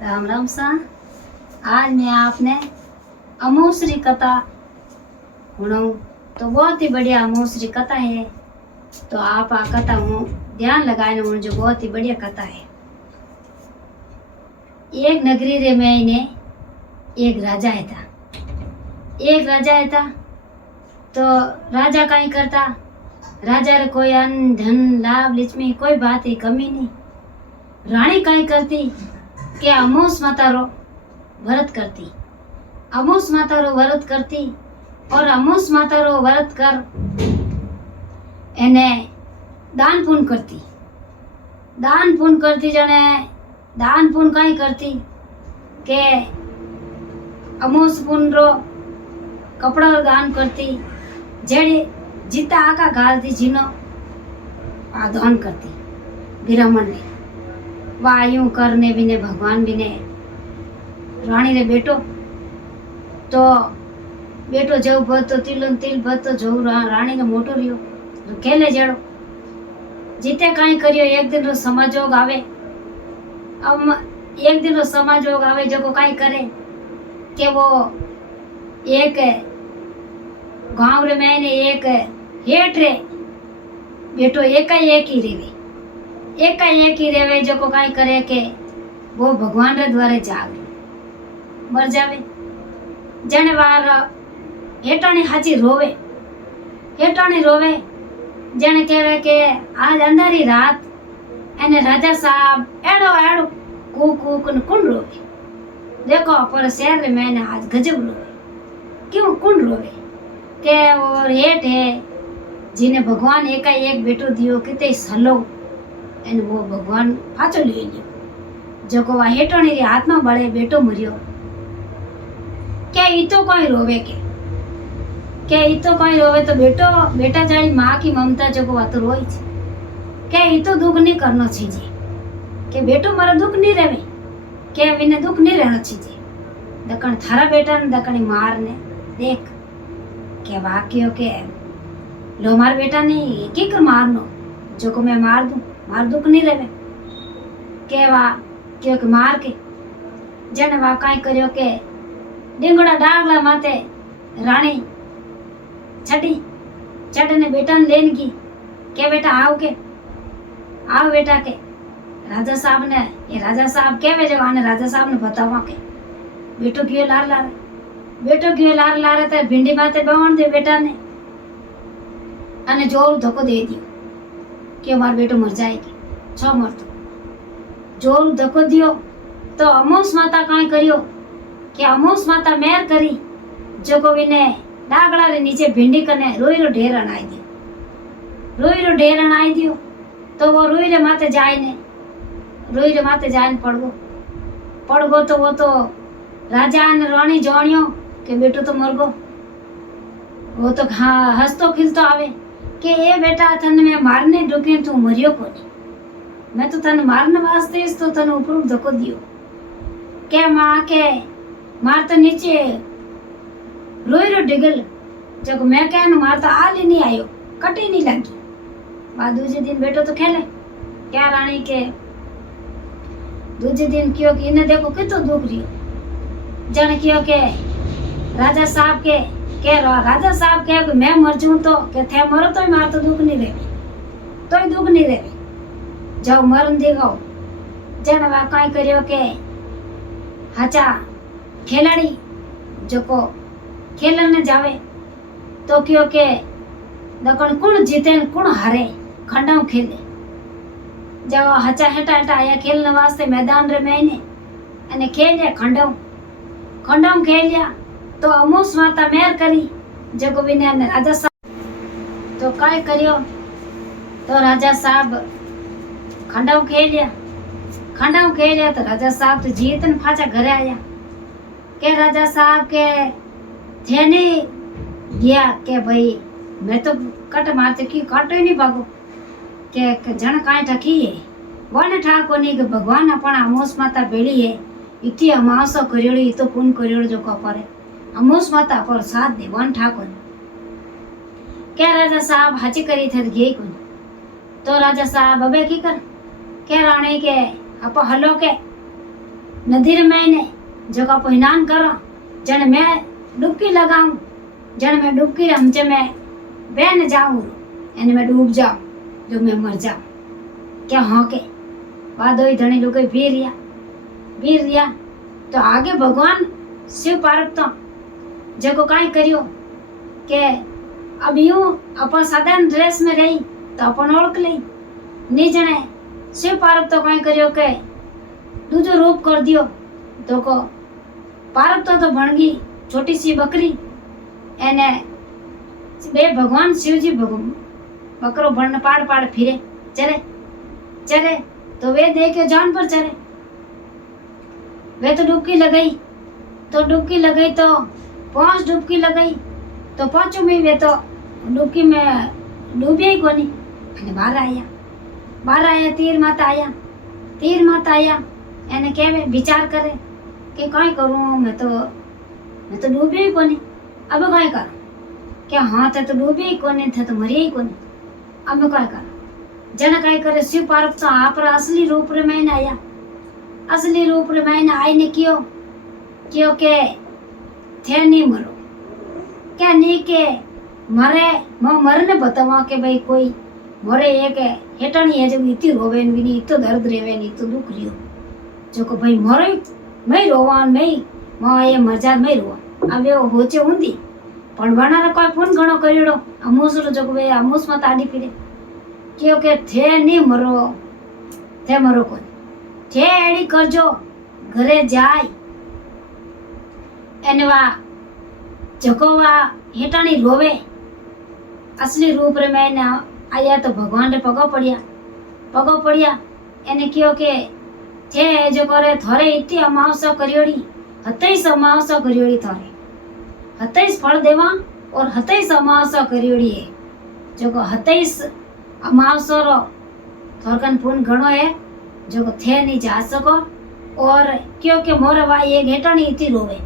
राम राम सा। आज मैं आपने अमोसरी कथा सुनाऊं। तो बहुत ही बढ़िया अमोसरी कथा है। तो आप आ कथा हूँ ध्यान लगाए हूँ, जो बहुत ही बढ़िया कथा है। एक नगरी रे में ने एक राजा है था। तो राजा कहीं करता, राजा रे कोई अन्न धन लाभ लिचमी कोई बात ही कमी नहीं। रानी कहीं करती के अमोस माता रो व्रत करती और अमोस माता रो व्रत कर एने दान पुण्य करती जने दान पुण्य कहीं करती के अमोस पुण्य रो कपड़ा रो दान करती, जेड़े जिता आका घालती जिनो आ दान करती ब्राह्मण ने। वायु करने भी ने भगवान भी ने रानी रे बेटो जव भतो तिल भतो जव रानी ने मोटो रियो खेले जड़ो जीते कहीं करियो। एक दिन रो समाजोग आवे। अब एक दिन रो समाजोग आवे जो कहीं करे के वो एक गांव रे मैंने एक हेठ रे बेटो एक ही रेवे जो को कहीं करे के वो भगवान रे द्वारे जागे मर जावे। जने वार हेटाणी हाची रोवे जने कहे के आज अंधारी रात एने राजा साहब एड़ो कूक कुण रोवे। देखो पर शहर में ने आज गजब रोवे। क्यों कुण रोवे के और हेठ है जिने भगवान एक बेटो दियो किते सलो एने वो भगवान पाछो ले लियो। जो को हेटाणी री हाथ में बड़े बेटो मरियो क्या इतो कोई रोवे तो बेटा जानी माँ की ममता जो को तो रोई छे क्या इतो दुख नहीं करनो छीजे के बेटो मारा दुख नहीं रेवे के विने दुख नहीं रहना छीजे। दकण थारा बेटा ने दकणी मार ने देख के वाक्यो के लो मार बेटा नहीं की कर मारनो जो को मैं मार दूं मार दुख नहीं रेवे के वा क्यों के मार के जने वा काई कर्यो के डिंगड़ा डागला माते रानी चढ़ने बेटा ने लेन की के बेटा आओ बेटा के राजा साहब के वे जवान राजा साहब ने बतावा के बेटो क्यों लार लारे ते भिंडी माते बवण दे बेटा ने अने जोर धक्को दे दियो कि मार बेटो मर जाएगी छो मर तो जोर धक्को दियो। तो अमोस माता काई करियो कि अमोस माता मेहर करी जो को विने डागड़ा रे नीचे भिंडी कने रोई रो ढेर अनाई दियो। तो वो रोई रे माते जाए पड़गो तो वो तो राजा ने रानी जानियो के बेटो तो मर गो। वो तो हंसतो खिलतो आवे के ए बेटा तने मैं मारने ढुके तू मरियो कोनी। मैं तो तने मारने वास्ते इस तो तने ऊपर धक्को दियो के मां के मार तो नीचे रोई रो डिगल जब मैं कहने मार तो आल ही नहीं आयो कटी नहीं लगी। बाद दूसरे दिन बेटो तो खेले क्या रानी के दूसरे दिन क्यों कि इन्हें देखो कितो दुख रियो जन क्यों के राजा साहब के मैं मर जाऊं तो के थे मरो तो मार तो दुख नहीं रेवे जाओ मरन दिखाओ। जन वा काई करियो के हाचा खेलाड़ी जो को खेलने जावे तो क्यों के दकण कुण जीते कुण हारे खंडाव खेले जब हचा हेटा आया खेलने वास्ते मैदान रे मैंने अने खेलिया खंडाव खेलिया। तो अमोस माता मेहर करी जगो विने ने राजा साहब तो काय करियो। तो राजा साहब खंडाव खेलिया तो राजा साहब तो जीतन फाचा घरे आया के राजा साहब के थे नहीं गया के भाई मैं तो कट मारते की काटो ही नहीं भागो के जन काई ठकी है वन ठाको नहीं के भगवान अपन अमोस माता बेली है इति अमासो करियोड़ी तो पुन करियोड़ जो को परे अमोस माता पर साथ दे वन ठाको के राजा साहब हाची करी थे गई कोन। तो राजा साहब अबे की कर के रानी के आप हलो के नदी में ने जगह पर स्नान करो, जन मैं डुबकी लगाऊं, जन मैं डुबकी हमचे मैं बहन जाऊं, यानी मैं डूब जाऊं, जो मैं मर जाऊं। क्या हाँ के बाद वही धनी लोग वीर रिया तो आगे भगवान शिव पार्वती जको काई करियो के अब यूं अपन साधारण ड्रेस में रही तो अपन ओळख ली नहीं जने शिव पार्वती तो काई करियो के दूजो रूप कर दियो तो को पार्वती तो बन गई छोटी सी बकरी एने बे भगवान शिवजी बकरो बन पाड़ पाड़ फिरे चले तो वे देखे जान पर चले। वे तो डुबकी लगाई तो 5 डुबकी लगाई तो 5 में वे तो डुबकी में डूबे ही कोनी। बाहर आया तीर माता आया एने केवे विचार करे कि काई करूं मैं तो डूबे ही कोनी, अब काई कर क्या हाँ थे तो डूबे ही कोनी, थे तो मरिए ही कोनी, अब काई कर जन काई करे शिव पार्वती आप असली रूप रे मैंने आया, असली रूप रे मैंने आईने कियो के थे नहीं मरो क्या नहीं के मरने बतावा के भाई कोई मरे एक हेटानी है जो इतनी रोवे भी नहीं, इतो दर्द रेवे नहीं, इतो दुख रियो जो को भाई मरे मैं रोवान मैं ये मजा मैं रोवा। अब वो होचे हुंदी पण बनारा कोई फोन घणो करियो अमूस रो जो भाई अमूस मत आडी फिरे क्योंकि थे नहीं मरो थे मरो कोई थे एडी करजो घरे जाय एने वा जको वा हेटानी रोवे असली रूप रे मैंने आया तो भगवान रे पगो पड़िया एने कियो के थे जो करे थोरे इतनी अमावस्या करियोड़ी 27 अमावस्या करियोड़ी थोरे 27 फल देवा और 27 अमावस्या करियोड़ी है जो को 27 अमावस्या रो थोरकन पुण्य घणो है जो को थे नहीं जा सको। और क्योंकि मोरे भाई एक हेटानी इतनी रोवे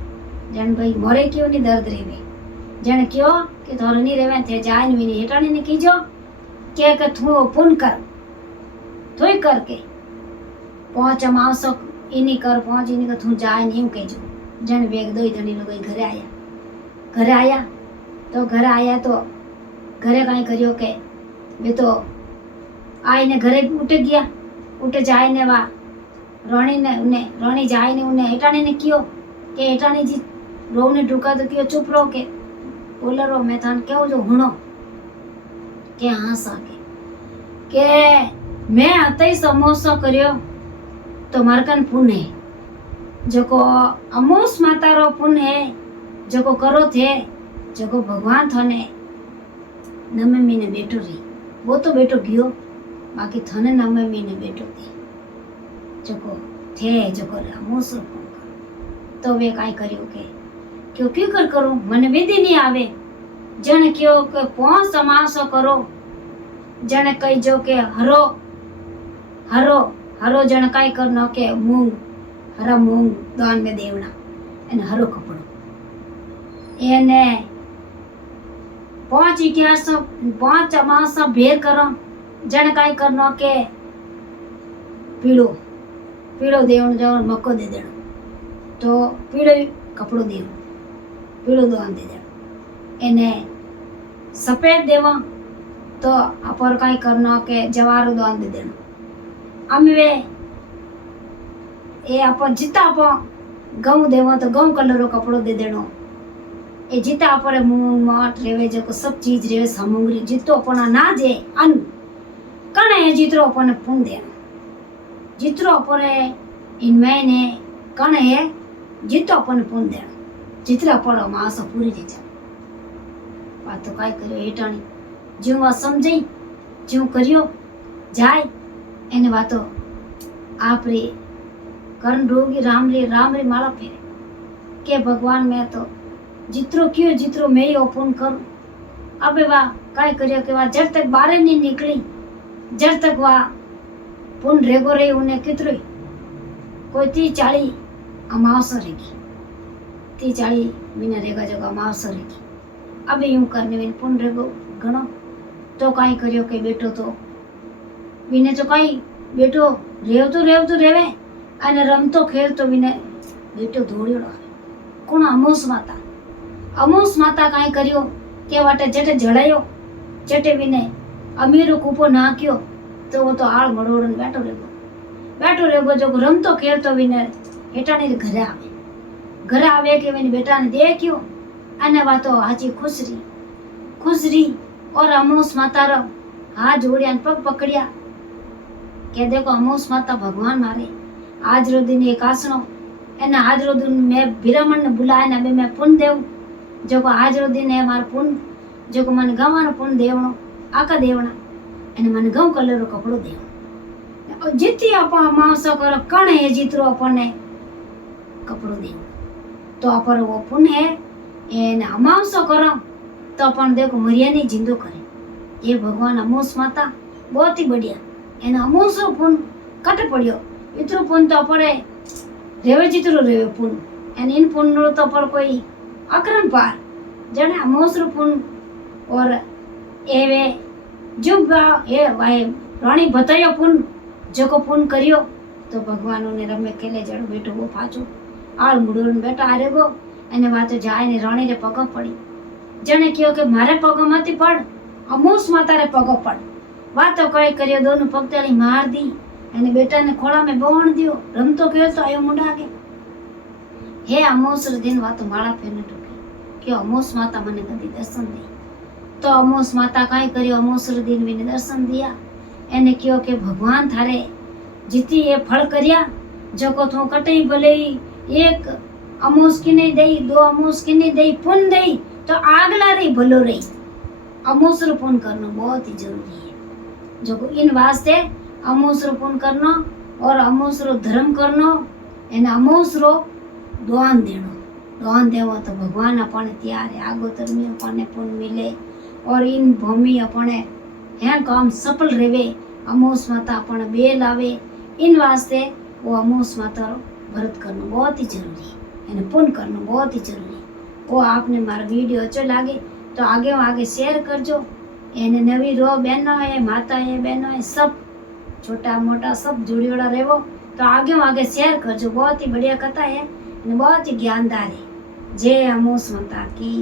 जन भाई मोरे क्यों नहीं दर्द रेवे जन क्यों कि थोड़ा नहीं रेवे थे जाए नहीं हेटानी ने कीजो के थू पुण्य कर थोई करके 5 अमावस्या इनी कर 5 इनी का थू जाए नहीं कहजो जन बेग दो धनी लोग घरे आया तो घरे कहीं करियो के वे तो आई ने घरे उठे जाए ने वा रोनी जाए ने उन्हें हेटानी ने कियो के हेटानी जी रोने ढुका तो कियो चुप रो के बोले रो मैं थान क्यों जो हुणो के हंस आके के मैं 27 अमावस्या करियो तो मारकन पुण्य है जको अमोस माता रो पुण्य है जको करो थे जको भगवान थने नमे महीने बैठो रही वो तो बैठो गयो बाकी थने नमे महीने बैठो थी जको थे जको अमोस रो पुण्य तो वे काई करियो के क्यों क्यों कर करो मन विधि नहीं आवे जन क्यों के 5 अमावस्या करो जन कई जो के हरो जन काई करनो के हरा मूंग दान में देवना एने हरो कपड़ो एने 5 अमावस्या भेर करो जन काई करनो के पीड़ो देवण जो मक्को दे देनो तो पीड़ो कपड़ो देवो पीड़ो दान दे देनो एने सफेद देवा तो अपर काई करनो के जवारो दान दे देनो अमवे ए अपन जिता अपन गऊ देवा तो गऊ कलर कपड़ो दे देनो ए जिता अपरे मूंग माट रेवे जो सब चीज रेवे सामग्री जितो अपना ना जे अन्न कणे है जितरो अपन पुण्य देनो जितरो अपने इनमें ने कणे है जितो अपन पुण्य देनो जितरा पड़ो मास पूरी दे जा बात तो काई करियो हेटाणी जो समझी जो करियो जाए एने बातो आप रे कर्ण रोगी राम रे माला फेरे के भगवान मैं तो जितरो मैं ही ओपन करूं अब वा काय करियो के वा जब तक बारे नहीं निकली जब तक वा पुन रेगो रही उन्हें कितरो कोई 30-40 अमावस्या रहेगी 30-40 महीना रहेगा जगह अमावस्या रहेगी अब यूं करने में पुन रेगो घणो तो काई करियो के बेटो तो बिने तो काई बेटो रेव तो रेवे અને રમતો ખેલતો વિને બેટો દોડ્યો આવે. કોણ? અમોસ માતા. અમોસ માતા કાંઈ કર્યો કે વાટે જેટે જડાયો જેટે વિને અમીરો કૂપો નાખ્યો તો આળ મડોડન બેઠો રહેગો જો રમતો ખેલતો વિને હેટાણી ઘરે આવે કે વિને બેટાને દેખ્યો અને વાતો હાજી ખુશ રહી और अमोस माता रो हाथ जोड़िया पग पकड़िया के देखो अमोस माता भगवान मारे आज रो दिन एक आसनो एने आज रो दिन मैं ब्राह्मण ने बुलाए ने मैं पुण्य देव जो आज रो दिन है मार पुण्य जो मन गवानो पुण्य देवणो आका देवणा एने मन गव कलर रो कपड़ो देवणो जीती आप अमावसा करो कण है जीतरो अपने कपड़ो देव तो अपन वो पुण्य है एने अमावसा करो तो अपन देखो मरिया नहीं जिंदो करे ये भगवान अमोस माता बहुत ही बढ़िया एने अमोसो पुन कट पड़ियो इतरो पुन तो पड़े रेवे जितरो रेवे पुन एने इन पुन रो तो पर कोई अक्रम पार जने अमोसरो पुन और एवे जुग ए वाए रानी बतायो पुन जको पुन करियो तो भगवान ने रमे केले जड़ो बेटो वो पाछो आळ मुडोन बेटा आरेगो एने वातो जाय ने रानी रे पग पड़ी जने कहो कि मारे पगो मती पड़ अमोस माता रे पगो पड़ वातो कई करियो दोनों पगताली मार दी अने बेटा ने खोड़ा में बोण दियो रमतो गयो तो आयो मुंडा के हे अमोस रे दिन वातो माळा पे न टूके कि अमोस माता मने कदी दर्शन दे तो अमोस माता काई करियो अमोस रे दिन विने दर्शन दिया एने कहो कि भगवान थारे जीती ये फल करिया जको तो कटई भले एक अमोस की नहीं दई दो अमोस की नहीं दई पुन दई तो आगला रही भलो रही अमोस रो पुण्य करना बहुत ही जरूरी है जो इन वास्ते अमोस रो पुण्य करना और अमोस रो धर्म करना एने अमोस रो दान देवो तो भगवान अपने त्यारे आगोतर में अपने पुण्य मिले और इन भूमि अपने है काम सफल रेवे अमोस माता अपने बेल आवे इन वास्ते वो अमोस माता रो व्रत करना बहुत ही जरूरी है एने पुण्य करना बहुत ही जरूरी है वो आपने मारा वीडियो अच्छो लागे तो आगे शेयर करजो एने नवी रो बहनों है माता है बहनों है सब छोटा मोटा सब जुड़ियोड़ा रहेवो तो आगे शेयर करजो बहुत ही बढ़िया कथा है बहुत ही ज्ञानदार है जय अमोस माता की।